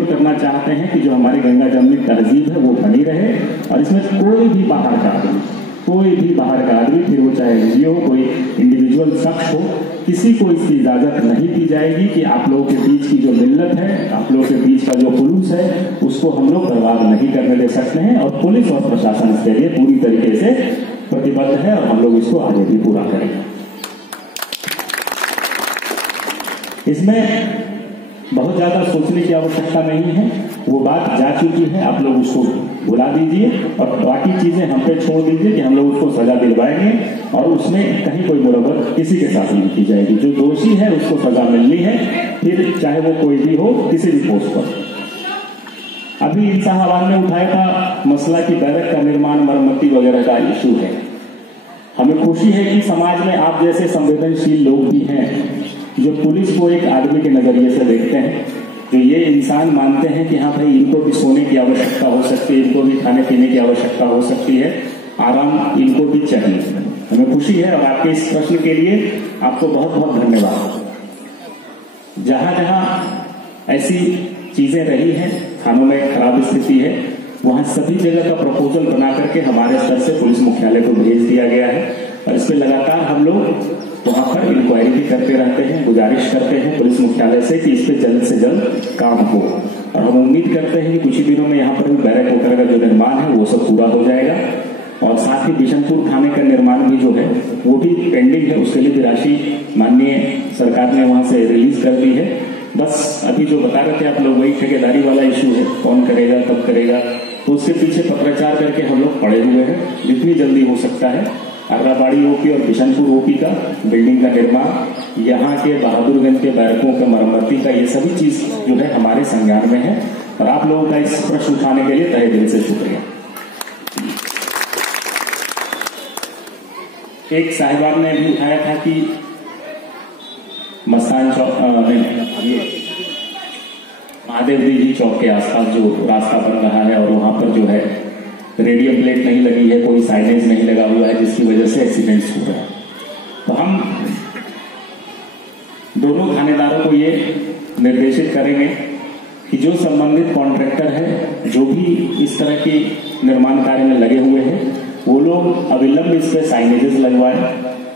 Ensure करना चाहते हैं कि जो हमारी गंगा जमनी तहजीब है वो बनी रहे, और इसमें कोई भी बाहर का आदमी, फिर वो चाहे एनजीओ हो, कोई इंडिविजुअल शख्स हो, किसी को इसकी इजाजत नहीं दी जाएगी कि आप लोगों के बीच की जो मिल्लत है, आप लोगों के बीच का जो खुलूस है, उसको हम लोग बर्बाद नहीं करने दे सकते हैं। और पुलिस और प्रशासन इसके लिए पूरी तरीके से प्रतिबद्ध है और हम लोग इसको आगे भी पूरा करेंगे। इसमें बहुत ज्यादा सोचने की आवश्यकता नहीं है, वो बात जा चुकी है, आप लोग उसको भुला दीजिए और बाकी चीजें हम पे छोड़ दीजिए कि हम लोग उसको सजा दिलवाएंगे और उसमें कहीं कोई मुरब्बत किसी के साथ नहीं की जाएगी। जो दोषी है उसको सजा मिलनी है, फिर चाहे वो कोई भी हो, किसी भी पोस्ट पर। अभी इंसाहाबाद ने उठाया था मसला की बैरक का निर्माण, मरम्मती वगैरह का इशू है। हमें खुशी है कि समाज में आप जैसे संवेदनशील लोग भी हैं जो पुलिस को एक आदमी के नजरिए से देखते हैं, जो ये इंसान मानते हैं कि हाँ भाई इनको भी सोने की आवश्यकता हो सकती है, इनको भी खाने पीने की आवश्यकता हो सकती है, आराम इनको भी चाहिए। हमें खुशी है और आपके इस प्रश्न के लिए आपको बहुत बहुत धन्यवाद। जहां जहां ऐसी चीजें रही हैं, थानों में खराब स्थिति है, वहां सभी जगह का प्रपोजल बना करके हमारे स्तर से पुलिस मुख्यालय को भेज दिया गया है और इस पर लगातार हम लोग वहां पर इंक्वायरी भी करते रहते हैं, गुजारिश करते हैं पुलिस मुख्यालय से कि इस पे जल्द से जल्द काम हो। और हम उम्मीद करते हैं कि कुछ ही दिनों में यहाँ पर भी बैरक वगैरह का जो निर्माण है वो सब पूरा हो जाएगा। और साथ ही बिशनपुर थाने का निर्माण भी जो है वो भी पेंडिंग है, उसके लिए भी राशि माननीय सरकार ने वहां से रिलीज कर दी है। बस अभी जो बता रहे थे आप लोग, वही ठेकेदारी वाला इशू है, कौन करेगा कब करेगा, तो उसके पीछे पत्राचार करके हम लोग पड़े हुए हैं। जितनी जल्दी हो सकता है अर्राबाड़ी ओपी और बिशनपुर ओपी का बिल्डिंग का निर्माण, यहाँ के बहादुरगंज के बैरकों का मरम्मती का, ये सभी चीज जो है हमारे संज्ञान में है। और आप लोगों का इस प्रश्न उठाने के लिए तहे दिल से शुक्रिया। एक साहिबान ने भी उठाया था कि मस्तान चौक ये महादेव जी चौक के आसपास जो रास्ता बन रहा है और वहां पर जो है रेडियम प्लेट नहीं लगी है, कोई साइनेज नहीं लगा हुआ है, जिसकी वजह से एक्सीडेंट्स हो रहे हैं। तो हम दोनों थानेदारों को ये निर्देशित करेंगे कि जो संबंधित कॉन्ट्रैक्टर है, जो भी इस तरह की निर्माण कार्य में लगे हुए हैं, वो लोग अविलंब इस पे साइनेजेस लगवाएं,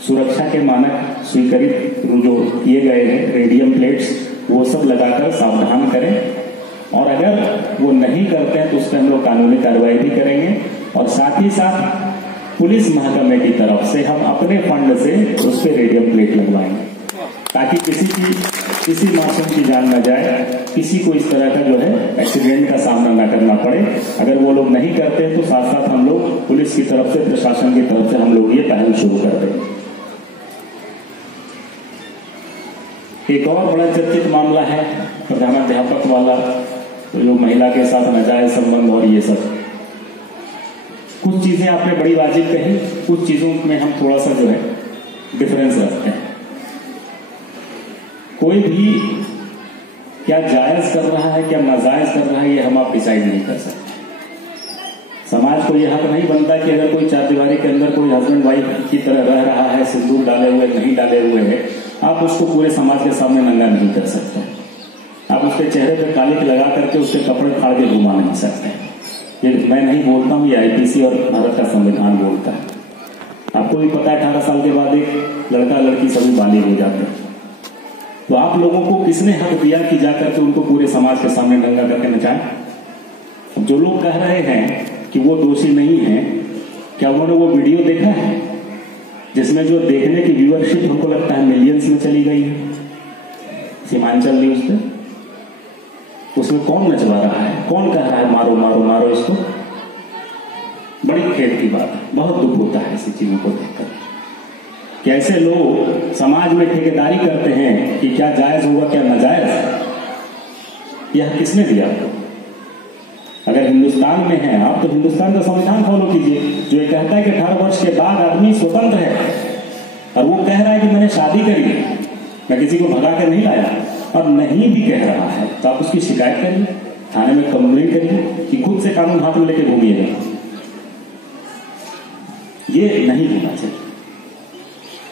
सुरक्षा के मानक स्वीकृत जो किए गए हैं रेडियम प्लेट्स वो सब लगाकर सावधान करें। और अगर वो नहीं करते हैं तो उस पर हम लोग कानूनी कार्रवाई भी करेंगे। और साथ ही साथ पुलिस महकमे की तरफ से हम अपने फंड से उस पर रेडियम प्लेट लगवाएंगे ताकि किसी मासूम की जान न जाए, किसी को इस तरह का जो है एक्सीडेंट का सामना न करना पड़े। अगर वो लोग नहीं करते हैं तो साथ साथ हम लोग पुलिस की तरफ से, प्रशासन की तरफ से हम लोग ये पहल शुरू कर देंगे। एक और बड़ा चर्चित मामला है प्रधानाध्यापक वाला, तो जो महिला के साथ नाजायज संबंध और ये सब। कुछ चीजें आपने बड़ी वाजिब कही, कुछ चीजों में हम थोड़ा सा जो है डिफरेंस रखते हैं। कोई भी क्या जायज कर रहा है क्या नाजायज कर रहा है ये हम आप डिसाइड नहीं कर सकते। समाज को यह हक नहीं बनता कि अगर कोई चारदीवारी के अंदर कोई हस्बैंड वाइफ की तरह रह रहा है, सिंदूर डाले हुए नहीं डाले हुए है, आप उसको पूरे समाज के सामने नंगा नहीं कर सकते। आप उसके चेहरे पर कालिक लगा करके उसके कपड़े फाड़ के घुमा नहीं सकते। ये मैं नहीं बोलता हूँ, ये आईपीसी और भारत का संविधान बोलता है। आपको भी पता है 18 साल के बाद एक लड़का लड़की सभी बालिग हो जाते हैं। तो आप लोगों को किसने हक दिया कि जाकर के उनको पूरे समाज के सामने नंगा करके नचाएं? जो लोग कह रहे हैं कि वो दोषी नहीं है, क्या उन्होंने वो वीडियो देखा है जिसमें जो देखने की व्यूअरशिप हमको लगता है मिलियंस में चली गई है सीमांचल न्यूज पे? उसमें कौन नचवा रहा है, कौन कह रहा है मारो मारो मारो इसको? बड़ी खेद की बात है, बहुत दुख होता है ऐसी चीजों को देखकर कि ऐसे लोग समाज में ठेकेदारी करते हैं कि क्या जायज होगा क्या नाजायज। यह किसने दिया? अगर हिंदुस्तान में है आप तो हिंदुस्तान का संविधान फॉलो कीजिए, जो ये कहता है कि 18 वर्ष के बाद आदमी स्वतंत्र है। और वो कह रहा है कि मैंने शादी करी है, मैं किसी को भगा कर नहीं लाया, और नहीं भी कह रहा है तो आप उसकी शिकायत करिए, थाने में कंप्लेंट करिए कि खुद से कानून हाथ में लेके घूमिएगा। ये नहीं होना चाहिए।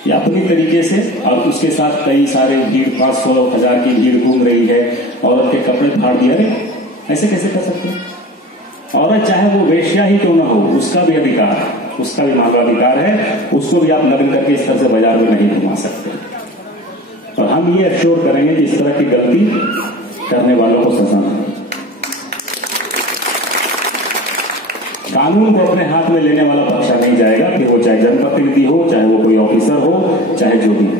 ये अपनी तरीके से, और उसके साथ कई सारे भीड़ 500-1000 की भीड़ घूम रही है, औरत के कपड़े फाड़ दिया। ऐसे कैसे कर सकते हैं? औरत चाहे वो वेश्या ही क्यों ना हो, उसका भी अधिकार है, उसका भी मानवाधिकार है, उसको भी आप नग्न करके इस तरह से बाजार में नहीं घुमा सकते। और हम ये एश्योर करेंगे कि इस तरह की गलती करने वालों को सजा मिले। कानून को अपने हाथ में लेने वाला पक्ष नहीं जाएगा, फिर वो चाहे जनप्रतिनिधि हो, चाहे वो कोई ऑफिसर हो, चाहे जो भी हो।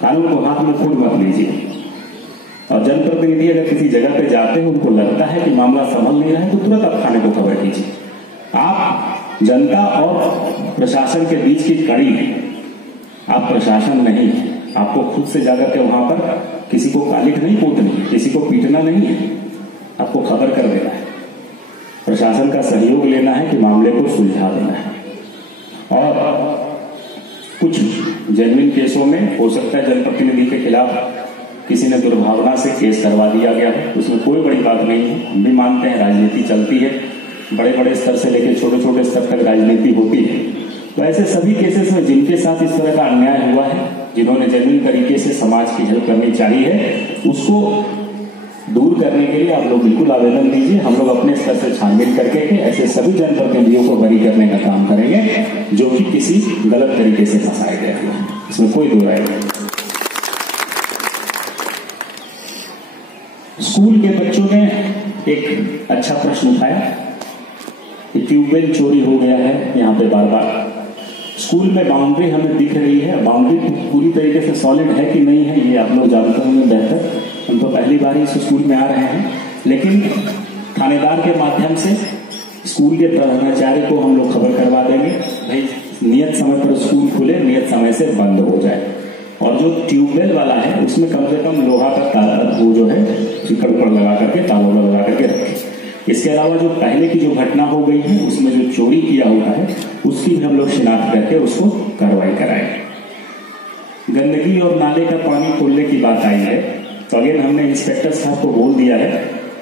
कानून को हाथ में खुद मत लीजिए। और जनप्रतिनिधि अगर किसी जगह पे जाते हैं, उनको लगता है कि मामला संभल नहीं रहा है, तो तुरंत आप थाने को खबर कीजिए। आप जनता और प्रशासन के बीच की कड़ी है, आप प्रशासन नहीं है। आपको खुद से जाकर के वहां पर किसी को कालिख नहीं पोतनी है, किसी को पीटना नहीं है, आपको खबर कर देना है, प्रशासन का सहयोग लेना है कि मामले को सुलझा देना है। और कुछ जेन्युइन केसों में हो सकता है जनप्रतिनिधि के खिलाफ किसी ने दुर्भावना से केस करवा दिया गया है, उसमें कोई बड़ी बात नहीं है। हम भी मानते हैं राजनीति चलती है, बड़े बड़े स्तर से लेकर छोटे छोटे स्तर तक राजनीति होती है। तो ऐसे सभी केसेस में जिनके साथ इस तरह का अन्याय हुआ है, जिन्होंने जेन्युइन तरीके से समाज की हेल्प करनी चाहिए है, उसको दूर करने के लिए आप लोग बिल्कुल आवेदन दीजिए। हम लोग अपने स्तर से छानबीन करके ऐसे सभी जनप्रतिनिधियों को बरी करने का काम करेंगे जो कि किसी गलत तरीके से फंसाए गए हैं, इसमें कोई दो राय नहीं। स्कूल के बच्चों ने एक अच्छा प्रश्न उठाया कि ट्यूबवेल चोरी हो गया है यहाँ पे बार बार। स्कूल में बाउंड्री हमें दिख रही है, बाउंड्री पूरी तरीके से सॉलिड है कि नहीं है ये आप लोग जानते होंगे बेहतर। हम तो पहली बार ही स्कूल में आ रहे हैं, लेकिन थानेदार के माध्यम से स्कूल के प्रधानाचार्य को हम लोग खबर करवा देंगे, भाई नियत समय पर स्कूल खुले, नियत समय से बंद हो जाए। और जो ट्यूबवेल वाला है उसमें कम से कम लोहा का ताला वो जो है चिकड़ लगा करके, ताला लगा करके रखें। इसके अलावा जो पहले की जो घटना हो गई है उसमें जो चोरी किया हुआ है उसकी भी हम लोग शिनाख्त करके उसको कार्रवाई कराएंगे। गंदगी और नाले का पानी खोलने की बात आई है, तो अगेन हमने इंस्पेक्टर साहब को बोल दिया है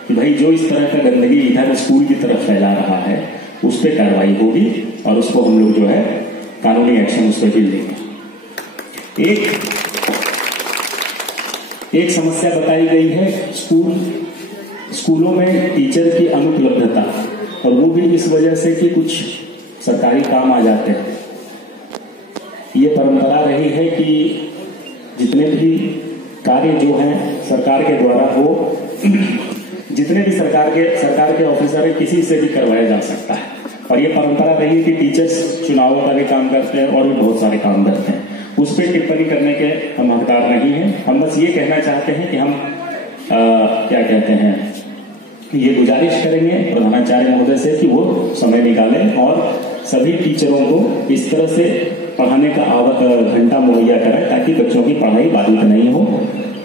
कि भाई जो इस तरह का गंदगी इधर स्कूल की तरफ फैला रहा है उस पर कार्रवाई होगी और उसको हम लोग जो है कानूनी एक्शन उस पर भी लेंगे। एक समस्या बताई गई है स्कूलों में टीचर की अनुपलब्धता, और वो भी इस वजह से कि कुछ सरकारी काम आ जाते हैं। ये परंपरा रही है कि जितने भी कार्य जो हैं सरकार के द्वारा हो जितने भी सरकार के ऑफिसर है किसी से भी करवाया जा सकता है। और ये परंपरा रही है कि टीचर्स चुनावों का भी काम करते हैं और भी बहुत सारे काम करते हैं, उस पर टिप्पणी करने के हम हकदार नहीं हैं। हम बस ये कहना चाहते हैं कि हम क्या कहते हैं, ये गुजारिश करेंगे प्रधानाचार्य महोदय से कि वो समय निकालें और सभी टीचरों को इस तरह से पढ़ाने का घंटा मुहैया कराएं ताकि बच्चों की पढ़ाई बाधित नहीं हो।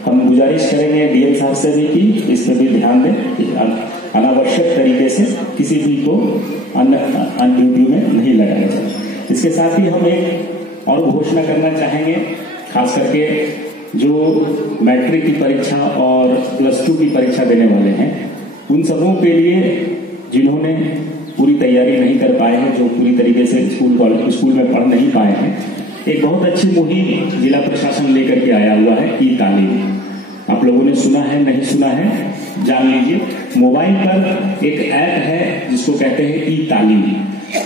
हम गुजारिश करेंगे डीएम साहब से भी कि इस पर भी ध्यान दें कि अनावश्यक तरीके से किसी भी को ड्यूटी में नहीं लगाया जाए। इसके साथ ही हम एक और घोषणा करना चाहेंगे, खास करके जो मैट्रिक की परीक्षा और +2 की परीक्षा देने वाले हैं उन सबों के लिए जिन्होंने पूरी तैयारी नहीं कर पाए हैं, जो पूरी तरीके से स्कूल में पढ़ नहीं पाए हैं, एक बहुत अच्छी मुहिम जिला प्रशासन लेकर के आया हुआ है ई तालीम। आप लोगों ने सुना है, नहीं सुना है, जान लीजिए। मोबाइल पर एक ऐप है जिसको कहते हैं ई तालीम।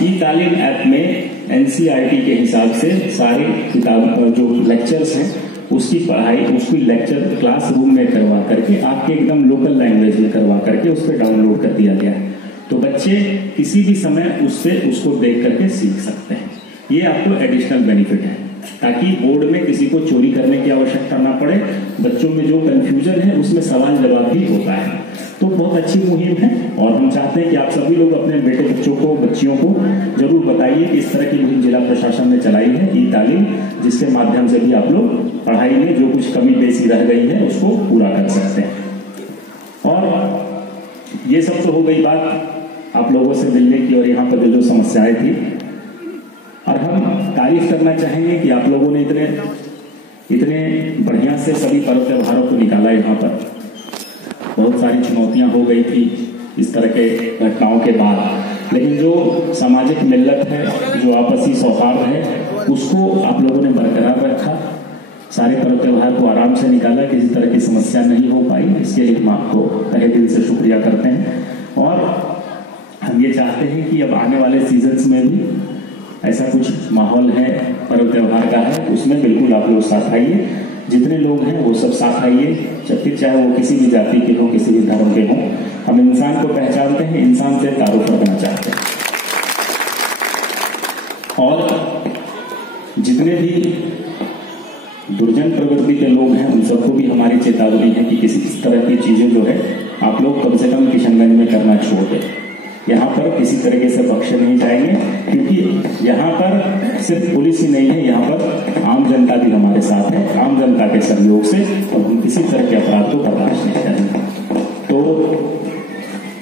ई तालीम ऐप में एनसीईआरटी के हिसाब से सारे किताब जो लेक्चर्स हैं उसकी पढ़ाई, उसकी लेक्चर क्लासरूम में करवा करके आपके एकदम लोकल लैंग्वेज में करवा करके उस पर डाउनलोड कर दिया गया है, तो बच्चे किसी भी समय उसको देख करके सीख सकते हैं। ये आपको एडिशनल बेनिफिट है ताकि बोर्ड में किसी को चोरी करने की आवश्यकता ना पड़े। बच्चों में जो कंफ्यूजन है उसमें सवाल जवाब भी होता है, तो बहुत अच्छी मुहिम है। और हम चाहते हैं कि आप सभी लोग अपने बेटे बच्चों को, बच्चियों को जरूर बताइए कि इस तरह की मुहिम जिला प्रशासन ने चलाई है ई तालीम, जिसके माध्यम से भी आप लोग पढ़ाई में जो कुछ कमी बेसी रह गई है उसको पूरा कर सकते हैं। और ये सब तो हो गई बात आप लोगों से मिलने की और यहाँ पर जो समस्याएं थी। और हम तारीफ करना चाहेंगे कि आप लोगों ने इतने बढ़िया से सभी पर्व त्योहारों को निकाला। यहाँ पर बहुत सारी चुनौतियां हो गई थी इस तरह के घटनाओं के बाद, लेकिन जो सामाजिक मिल्लत है, जो आपसी सौहार्द है, उसको आप लोगों ने बरकरार रखा। सारे पर्व त्यौहार को आराम से निकाला, किसी तरह की समस्या नहीं हो पाई। इसके लिए हम आपको तहे दिल से शुक्रिया करते हैं। और हम ये चाहते हैं कि अब आने वाले सीजन्स में भी ऐसा कुछ माहौल है पर्व त्यौहार का है, उसमें बिल्कुल आप लोग साथ आइए। जितने लोग हैं वो सब साथ आइए, फिर चाहे वो किसी भी जाति के हों, किसी भी धर्म के हों। हम इंसान को पहचानते हैं, इंसान से तारुफ रखना चाहते हैं। और जितने भी दुर्जन प्रवृत्ति के लोग हैं उन सबको भी हमारी चेतावनी है कि किसी तरह की चीजें जो है आप लोग कम से कम किशनगंज में करना छोड़ दें। यहाँ पर किसी तरीके से बख्शे नहीं जाएंगे, क्योंकि यहाँ पर सिर्फ पुलिस ही नहीं है, यहाँ पर आम जनता भी हमारे साथ है। आम जनता के सहयोग से और हम किसी तरह के अपराध को बर्दाश्त नहीं करेंगे। तो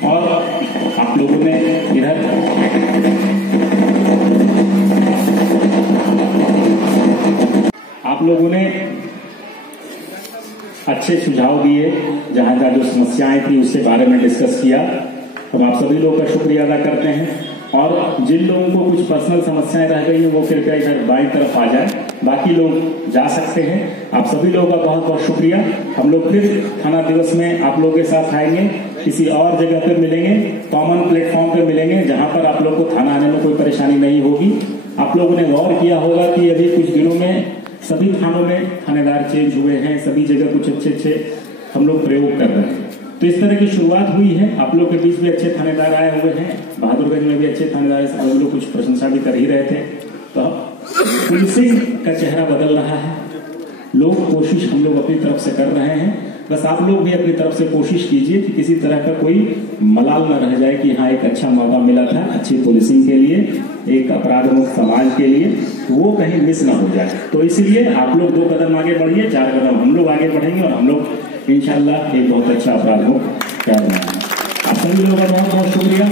और आप लोगों ने इधर आप लोगों ने अच्छे सुझाव दिए, जहां जहां जो समस्याएं थी उसके बारे में डिस्कस किया। हम आप सभी लोगों का शुक्रिया अदा करते हैं। और जिन लोगों को कुछ पर्सनल समस्याएं रह गई हैं वो कृपया इधर बाईं तरफ आ जाए, बाकी लोग जा सकते हैं। आप सभी लोगों का बहुत बहुत शुक्रिया। हम लोग फिर थाना दिवस में आप लोगों के साथ आएंगे, किसी और जगह पर मिलेंगे, कॉमन प्लेटफॉर्म पर मिलेंगे, जहां पर आप लोग को थाना आने में कोई परेशानी नहीं होगी। आप लोगों ने गौर किया होगा कि अभी कुछ दिनों में सभी थानों में थानेदार चेंज हुए हैं, सभी जगह कुछ अच्छे अच्छे हम लोग प्रयोग कर रहे हैं। तो इस तरह की शुरुआत हुई है। आप लोग के बीच भी अच्छे थानेदार आए हुए हैं, बहादुरगंज में भी अच्छे थानेदार, हम लोग कुछ प्रशंसा भी कर ही रहे थे। तो पुलिसिंग का चेहरा बदल रहा है, लोग कोशिश हम लोग अपनी तरफ से कर रहे हैं। बस आप लोग भी अपनी तरफ से कोशिश कीजिए कि किसी तरह का कोई मलाल न रह जाए कि हाँ एक अच्छा मौका मिला था अच्छी पुलिसिंग के लिए, एक अपराध मुक्त समाज के लिए, वो कहीं मिस ना हो जाए। तो इसलिए आप लोग 2 कदम आगे बढ़िए, 4 कदम हम लोग आगे बढ़ेंगे और हम लोग इंशाल्लाह एक बहुत अच्छा अपराध मुक्त कर रहे हैं। आप सभी लोगों का बहुत बहुत शुक्रिया।